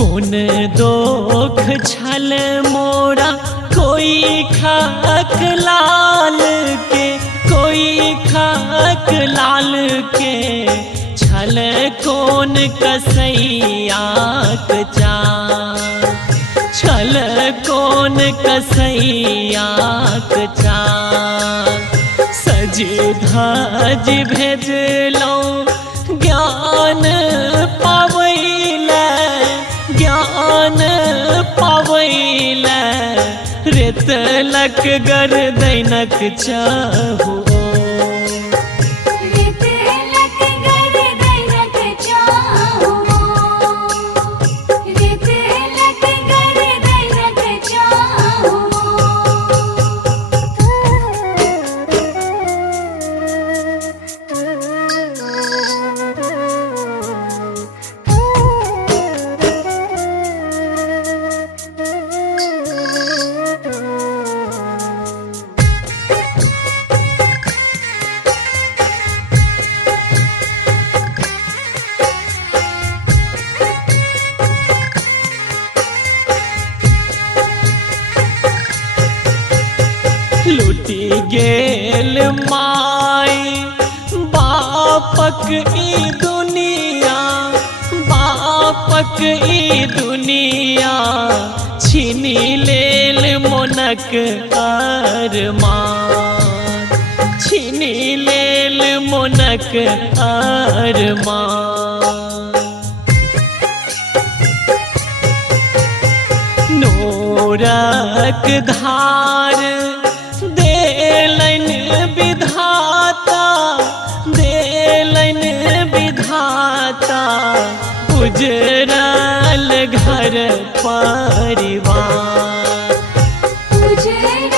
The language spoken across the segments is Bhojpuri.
कौन दोख छल मोरा कोई खाक लाल के, कोई खाक लाल के छल कौन कसैया चार, छल कौन कसैया चार। सज धज भेजलौ ज्ञान पावैले, ज्ञान पावैले रेत लक गर्दैनक चाहू। लुटी गेल माई बापक ई दुनिया, बापक ई दुनिया छीनी लेल मोनक अरमान, छीनी लेल मोनक अरमान। नोरक धार देलन विधाता, देलन विधाता उजरल घर परिवार, उजरल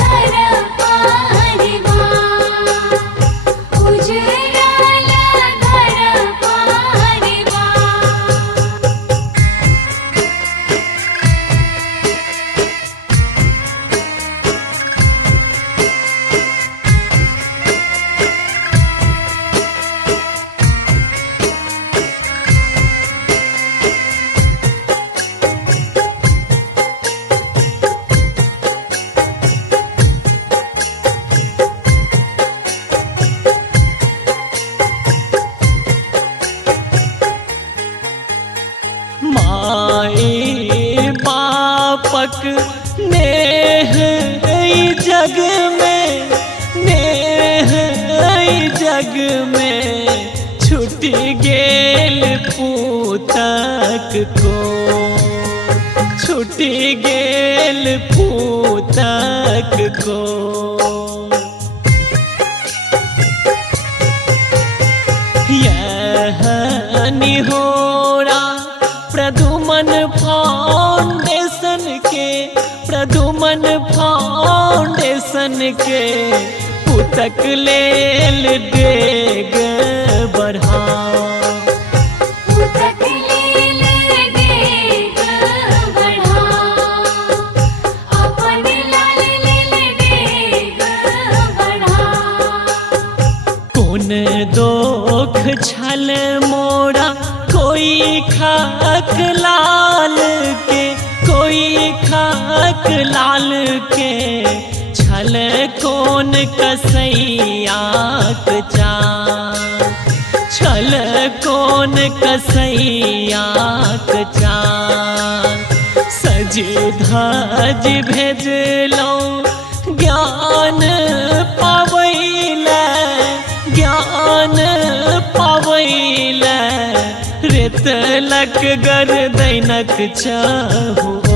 घर परिवार, उजरल घर परिवार। माई बापक नेह जग में, नेह जग में छूट गेल पूतक को, छूट गेल पूतक को। यह निहोरा प्रदुमन फाउंडेशन के, प्रदुमन फाउंडेशन के पुतक लेल डेग बढ़ा, पुतक लेल डेग बढ़ा, अपन लाल लेल डेग बढ़ा। कौन दोख छल मोरा कोई खाक लाल के, कोई खाक लाल के छल कौन कसैया चार, छल कौन कसैया चार। सज धज भेजलौ ज्ञान पावैले, ज्ञान पावैले रेत लक गर्दैनक चाहू।